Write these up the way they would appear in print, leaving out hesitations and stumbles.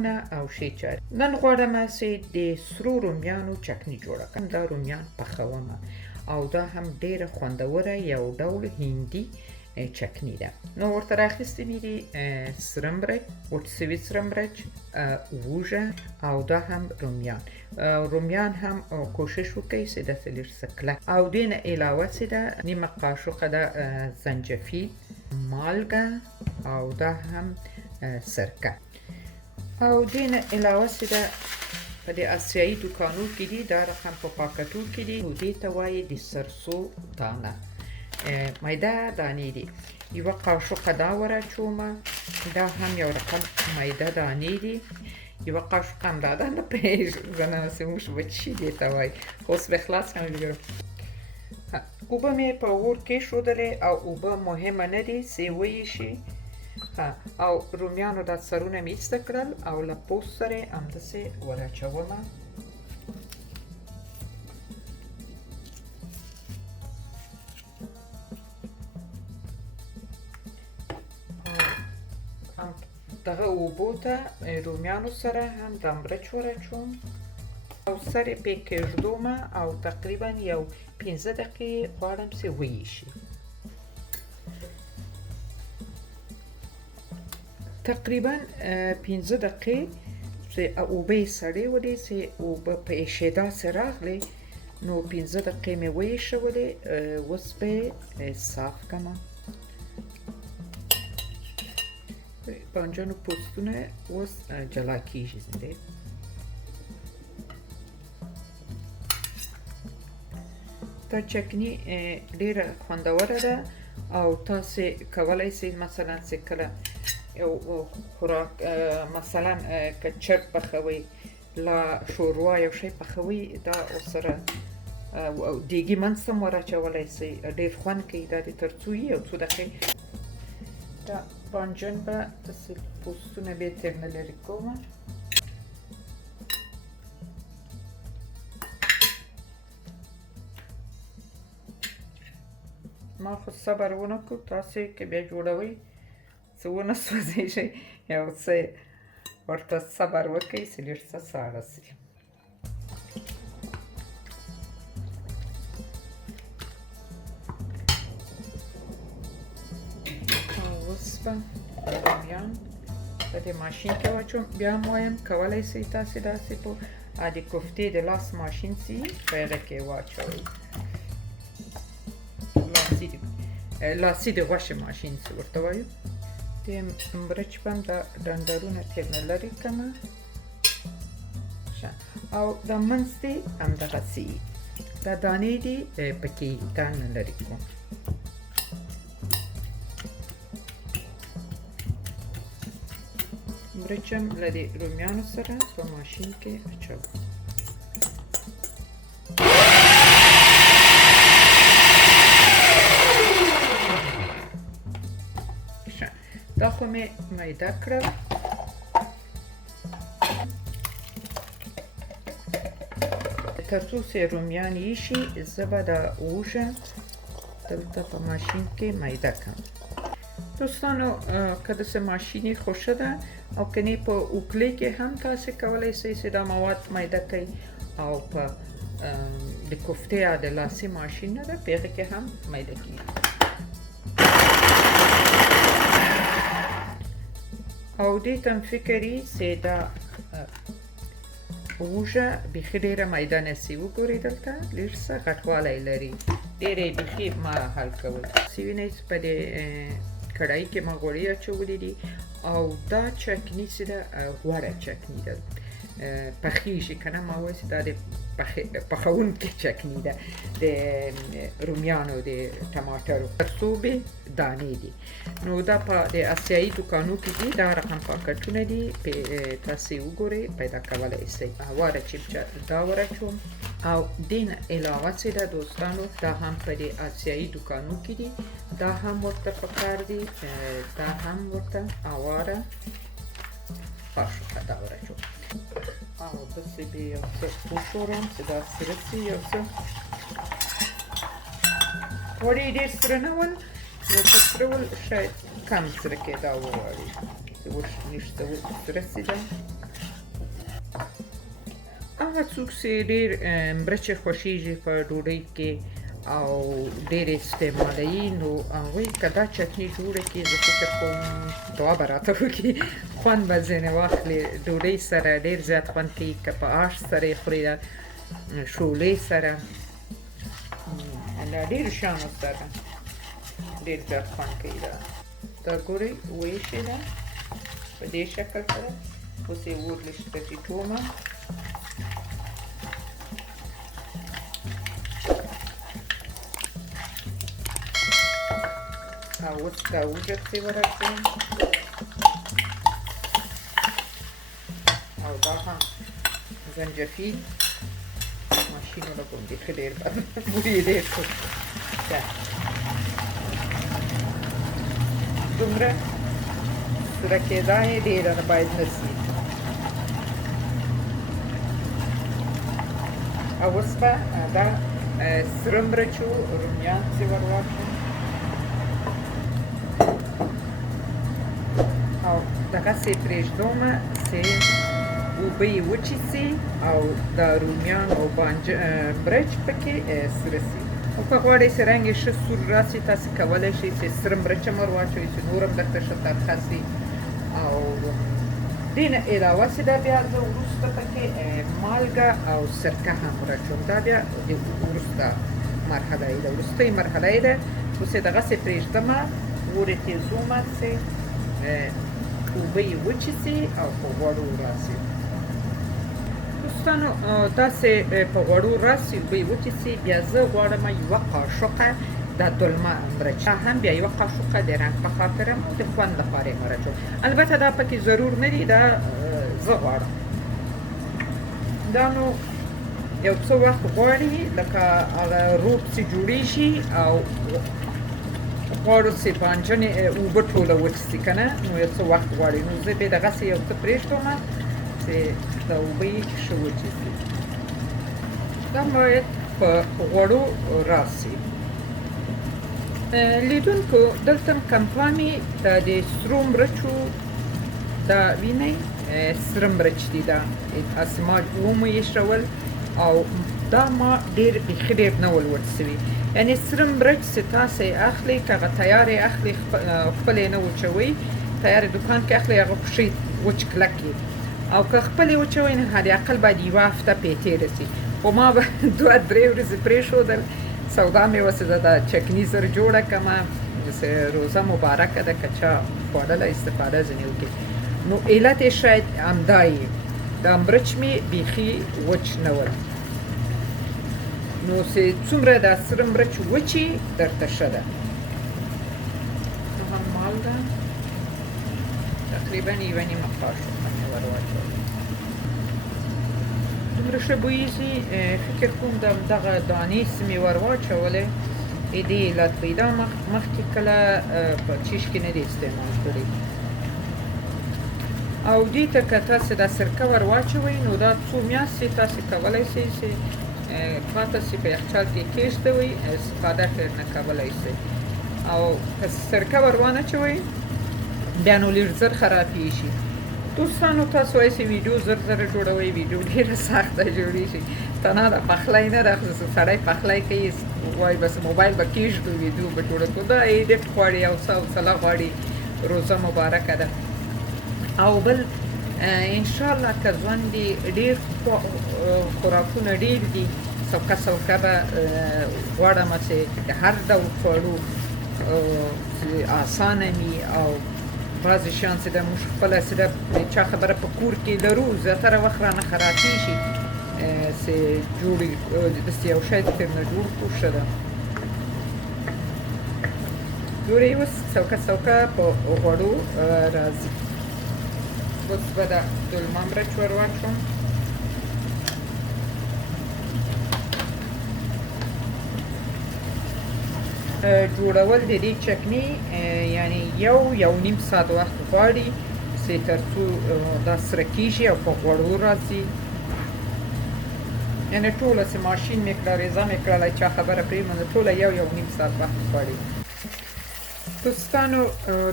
پلونه او شی چارې. نن غواړم چې د سرو رومیانو چکني جوړه کړم. دا رومیان پخوم او دا هم ډیره خوندوره یو ډول هندي چکني ده. نو ورته راخیستې مې دي سره مرچ، وچ سوي سره مرچ، هوږه او دا هم رومیان. رومیان هم کوشش وکړئ چې داسې لږ څه کلک. او دې نه علاوه چې ده نیمه قاشقه ده زنجفیل، مالګه او دا هم سرکه. او دې نه علاوه چې ده په دې آسیایي دوکانو کې دي دا رقم په پاکټو کې دي، نو دې ته وایي د سرسو دانه میده دانې دي. یوه قاشقه دا ور دا هم یو رقم میده دانې دي. یوه قاشقه هم دا نه پوهېږم چې موږ به چی دې ته وایي، خو اوس به خلاص کړم بګرم. اوبه مې په اور کېښودلې او اوبه مهمه نه دي چې ویشي. او رومیانو دا سرونه مې ایسته کړل او له پوست سره یې همداسې وراچومه. دغه اوبو ته رومیانو سره هم دا مرچ وراچوم او سر یې پرې کېږدومه او تقریبا یو 15 دقیقې غواړم چې ویشي. تقریبا 15 دقیقې چې اوبه یې سړې ولې چې اوبه په ایشېدا چې راغلې، نو 15 دقیقې مې ویشولې. اوس به یې صاف کړمه. بانجانو پوستونه اوس جلا کېږي. دا چکني ډېره خوندوره ده او تاسې کولی شئ مثلا چې کله یو خوراک مثلا که چرګ پخوئ، لا شوروا یو شی پخوئ، دا ورسره دیګي منځ هم وراچولی شئ، ډېر خوند کوي. دا د تر څو یو څو دقیقې دا بانجان به داسې پوستونه به یې ترېنه لرې کومه. ما خو صبر ونه کړو، تاسې که بیا جوړوئ څه ونه سوځېږئ، یو څه ورته صبر وکړئ چې لږ څه ساړه شي. اوس به رومیان په دې ماشین کې واچوم. بیا هم وایم کولی شئ تاسې داسې په د کوفتې د لاس ماشین چې په هغه کې واچوئ، لاسي د غوښې ماشین چې ورته وایو. د مرچ به هم دا ډنډرونه ترېنه لرې کړمه او دا منځ دې همدغسې دا دانې دې پکې دا نه لرې کوم. مرچ هم له دې رومیانو سره په ماشین کې اچوم. دا خو مې میده کړل. تر څو چې رومیان ایشي زه به دا هوږه دلته په ماشین کې میده کړم. دوستانو که داسې ماشین یې خوښه ده او که نه په اوکلې کې هم تاسې کولی شئ چې دا مواد میده کړئ او په د کوفتې د لاسي ماشین نه ده په هغې کې هم میده کېږي. او دې ته هم فکر یې چې دا هوږه بیخي ډېره میده نه شي. وګورئ دلته لږ څه غټوالی لري، ډېرې بیخي مه حل کوئ. وینئ چې په دې کړایي کې ما غوړي اچولي دي او دا چکني چې ده غوره چکني ده، پخیږي که نه. ما وایي چې دا د پخوونکې چکني ده د رومیانو د ټماټرو. سرسوبې دانې دي. نو دا په د آسیایي دوکانو کې دي، دا رقم پاکټونه دي، تاسې وګورئ پیدا کولی شئ. واره چې دا وراچوم او دې نه علاوه چې ده دوستانو دا هم په د آسیایي دوکانو کې دي، دا هم ورته پکار دي، دا هم ورته اواره قاشقه دا وراچوم او داسې به یو څه وښورم چې دا سره شي. یو څه غوړي ډېر سره نه ول، ورته سره ول، شاید کم سره کې دا وغواړي چې لږ څه سره شي. دا هغه څوک چې ډېر مرچې خوښیږي په ډوډۍ کې او ډېر استعمالوي نو هغوی که دا چټني جوړه کړي زه فکر کوم دعا به راته وکړي خوند به ځینې واخلي ډوډۍ سره ډېر زیات خوند کوي که په آش سره یې خوري شولې سره له ډېرو شیانو سره ډېر زیات خوند کوي دا ګورئ ویشې ده په دې شکل سره اوس یې ordentlich spetitoma او اوس دا وجه ورځي او دا هم زنجفیل ماشینو له کوم دي ښه ډېر بوی یې ډېر ښه دومره سره کېدا یې ډېره باید نه سي او اوس به دا سره مرچو رومیان چې ور واچوم او دغسې پرېږدومه چې اوبه یې وچې سي او دا رومیان او مرچ پکې سره سي او که غواړئ چې رنګ یې ښه سور راسي تاسې کولی شئ چې سره مرچ هم ور واچوئ چې نور هم درته ښه ترخه سي او دې نه علاوه چې دا بیا زه وروسته پکې مالګه او سرکه هم ورچوم دا بیا د وروسته مرحله یې ده وروستۍ مرحله یې ده اوس یې دغسې پرېږدمه اور یې تېزومه چې اوبه یې وچې سي او په غوړو راسي دوستانو داسې په غوړو راسي اوبه یې وچې سي بیا زه غواړم یوه قاشقه دا دلمه مرچ هم بیا یوه قاشقه د رنګ په خاطر هم د خوند لپاره یې مرچوم البته دا پکې ضرور نه دي دا زه غواړم دا نو یو څه وخت غواړي لکه هغه روب چې جوړېږي او غواړو چې بانجانې اوبه ټوله وچ سي که نه نو یو څه وخت غواړي نو زه بیا دغسې یو څه پرېږدومه چې دا اوبه یې ښه وچې سي دا باید په غوړو راسي لیدونکو دلته کمپاني دا د سرو مرچو دا وینئ سره مرچ دي دا هسې ما ومو ایښول او دا ما ډېر بیخي ډېر نه ول وچ سوي یعنې سره مرچ چې تاسې اخلئ که هغه تیار یې اخلئ خپل یې نه وچوئ تیار یې دوکان کې اخلئ هغه ښه وچ کلک وي او که خپل یې وچوئ نو حد اقل باید یوه هفته پرې تېره سي خو ما به 2-3 ورځې پرېښودل سودا مې وسه زه دا چکني زر جوړه کړمه روزه مبارکه ده که چا خوړله استفاده ځینې وکړي نو علت یې شاید همدا یې دا مرچ مې بیخي وچ نه ول نو چې څومره دا سره مرچ وچي درته ښه ده هم مالګه تقریبا یوه نیمه قاشقه مې ور واچوله دومره ښه بویږي فکر کوم دغه دانې چې مې ور واچولې دې علت وي دا مخکې کله په چیش کې نه دي استعمال کړي او دې ته که تاسې دا سرکه ور واچوئ نو دا څو میاشتې تاسې کولی شئ چې پاته چې په یخچال کې کېږدوئ استفاده ترېنه کولی شئ او که سرکه ور وانهچوئ بیا نو لږ زر خرابېږي دوستانو تاسو وایئ چې ویډیو زر زر جوړوئ ویډیو ډېره سخته جوړېږي تنها د پخلی نه ده سړی پخلی کوي وایي بس موبایل به کېږدو ویډیو به جوړه کړو دا ایډیټ غواړي او څه حوصله غواړي روزه مبارکه ده او بل انشاءالله که ژوند دې ډېر خوراکونه ډېر دي سوکه سوکه به غواړم چې د هر ډول خوړو اسانه وي او بعضې شیان چې ده موږ خپله چې ده د چا خبره په کور کې لرو زیاتره وخت رانه خرابېږي چې جوړې داسې یو شی ترېنه جوړ کړو ښه ده ګورئ اوس سوکه سوکه په غوړو راځي اوس به دا دلمه مرچ ور واچوم جوړول د دې چکني یعنی یو نیم ساعت وخت غواړي چې تر څو دا سره کېږي او په غوړو راځي یعنی ټوله چې ماشین مې کړه ریزه مې کړله چا خبره پرېږدم ټوله یو نیم ساعت وخت غواړي دوستانو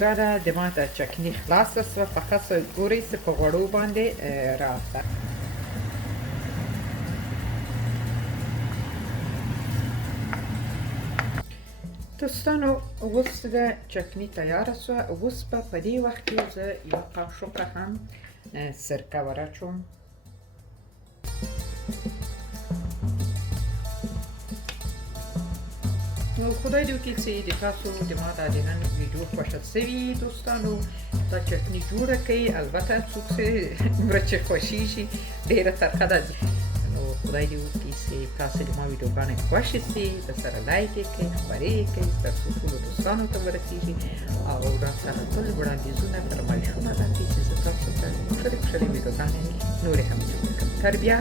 دا د ما د چکني خلاصه شوه فقط ګورئ چې په غوړو باندې راغله دوستانو اوس د چکنی تیاره شوه. اوس په دې وخت کې زه یوه قاشقه هم سرکه ور اچوم. نو خدای دې وکړي چې د تاسو د ما د نن ویډیو خوښه شوي دوستانو. دا چکنی جوړه کړئ. البته څوک چې مرچ خوښیږي ډېره ترخه ده. نو خدای دې وکړي چې تاسو د ما ویډیوګانې خوښې شي، درسره لایک یې کړئ، خپرې یې کړئ، ترڅو ټولو دوستانو ته ورسېږي او راسره خپل وړاندیزونه فرمایشونه راکړئ چې زه تاسو ته ښکلې ښکلې ویډیوګانې نورې هم جوړې کړم. تر بیا